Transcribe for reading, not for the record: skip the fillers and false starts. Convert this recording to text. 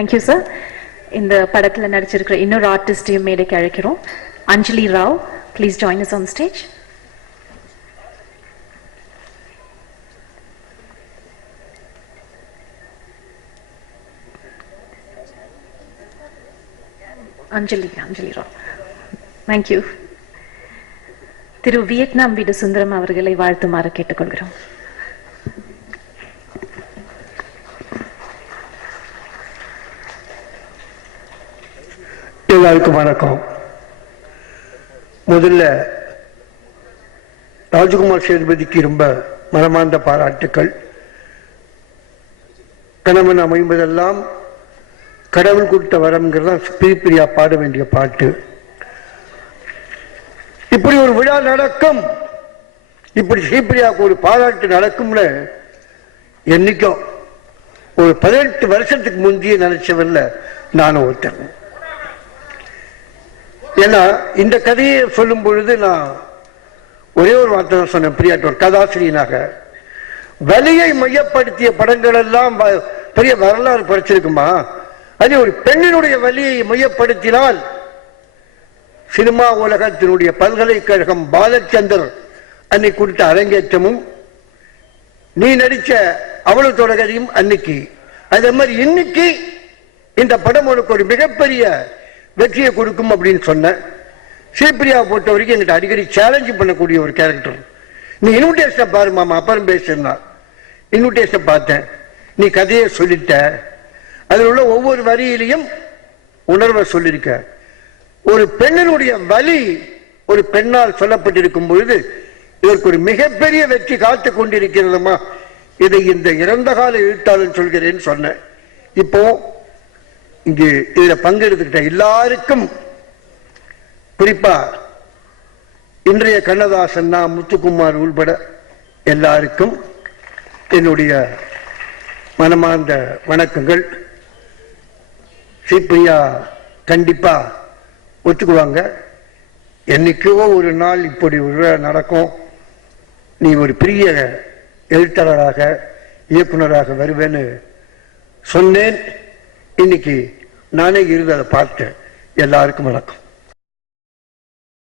Thank you, sir. இந்த படத்துல நடிச்சிருக்கிற இன்னொரு ஆர்டிஸ்டையும் மேடைக்கு அழைக்கிறோம். Anjali Rao, please join us on stage. Anjali Rao. Thank you. Thiru Vietnam Veedu Sundaram அவர்களை வாழ்த்துமாறு கேட்டுக்கொள்கிறோம். எல்லாருக்கும் வணக்கம். முதல்ல ராஜகுமார் சேதுபதிக்கு ரொம்ப மனமார்ந்த பாராட்டுக்கள். கணவன் அமைவதெல்லாம் கடவுள் கொடுத்த வரம்ங்கிறதான் பிரிப்பிரியா பாட வேண்டிய பாட்டு. இப்படி ஒரு விழா நடக்கும், இப்படி ஸ்ரீபிரியாவுக்கு ஒரு பாராட்டு நடக்கும்னு என்னைக்கும் ஒரு 18 வருஷத்துக்கு முந்தைய நினைச்சவல்ல நானும் ஒருத்தன். ஏன்னா இந்த கதையை சொல்லும் பொழுது நான் ஒரே ஒரு வார்த்தை தான் சொன்னேன். பிரியாட்ட ஒரு கதாசிரியனாக வலியை மையப்படுத்திய படங்கள் எல்லாம் பெரிய வரலாறு படிச்சிருக்குமா? அதே ஒரு பெண்ணினுடைய வலியை மையப்படுத்தினால் சினிமா உலகத்தினுடைய பல்கலைக்கழகம் பாலச்சந்தர் அன்னைக்கு கொடுத்த அரங்கேற்றமும் நீ நடிச்ச அவ்வளவு தொடரையும் அன்னைக்கு, அதே மாதிரி இன்னைக்கு இந்த படம் உனக்கு ஒரு மிகப்பெரிய வெற்றியை கொடுக்கும் அப்படின்னு சொன்ன. ஸ்ரீபிரியாவை பொறுத்த வரைக்கும் எங்கிட்ட அடிக்கடி சேலஞ்சு பண்ணக்கூடிய ஒரு கேரக்டர். நீ இன்விடேஷனை பாரு மாமா, அப்புறம் பேசுனா. இன்விடேஷனை பார்த்தேன், நீ கதையை சொல்லிட்ட, அதில் உள்ள ஒவ்வொரு வரியிலையும் உணர்வை சொல்லியிருக்க. ஒரு பெண்ணினுடைய வலி ஒரு பெண்ணால் சொல்லப்பட்டிருக்கும் பொழுது இதற்கு ஒரு மிகப்பெரிய வெற்றி காத்து கொண்டிருக்கிறதுமா. இதை இந்த இறந்த கால எழுத்தாளர் சொல்கிறேன்னு சொன்னேன். இப்போ இங்கு இதுல பங்கெடுத்துக்கிட்ட எல்லாருக்கும், குறிப்பா இன்றைய கண்ணதாசன் முத்துக்குமார் உள்பட எல்லாருக்கும் என்னுடைய மனமார்ந்த வணக்கங்கள். ஸ்ரீபிரியா கண்டிப்பா ஒத்துக்குவாங்க. என்னைக்கோ ஒரு நாள் இப்படி ஒரு நடக்கும், நீ ஒரு பெரிய எழுத்தாளராக இயக்குனராக வருவேன்னு சொன்னேன். இன்னைக்கு நானே இருந்து அதை பார்த்தேன். எல்லாருக்கும் வணக்கம்.